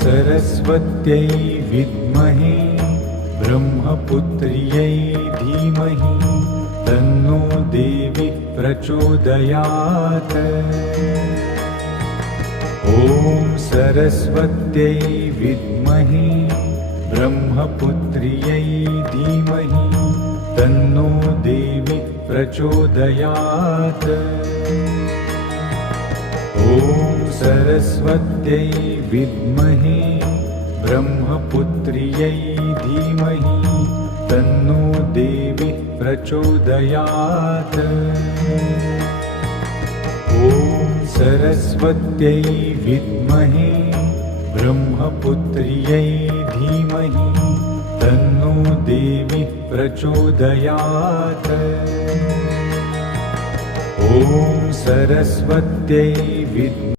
सरस्वत्यै विद्महे ब्रह्मपुत्र्यै धीमहि तन्नो देवी प्रचोदयात्। ॐ सरस्वत्यै विद्महे ब्रह्मपुत्र्यै धीमहि तन्नो देवी प्रचोदयात्। ॐ सरस्वत्यै विद्महे ब्रह्मपुत्र्यै धीमहि तन्नो देवी प्रचोदयात्। ॐ सरस्वत्यै विद्महे ब्रह्मपुत्र्यै धीमहि तन्नो देवी प्रचोदयात्। ॐ सरस्वत्यै विद्महे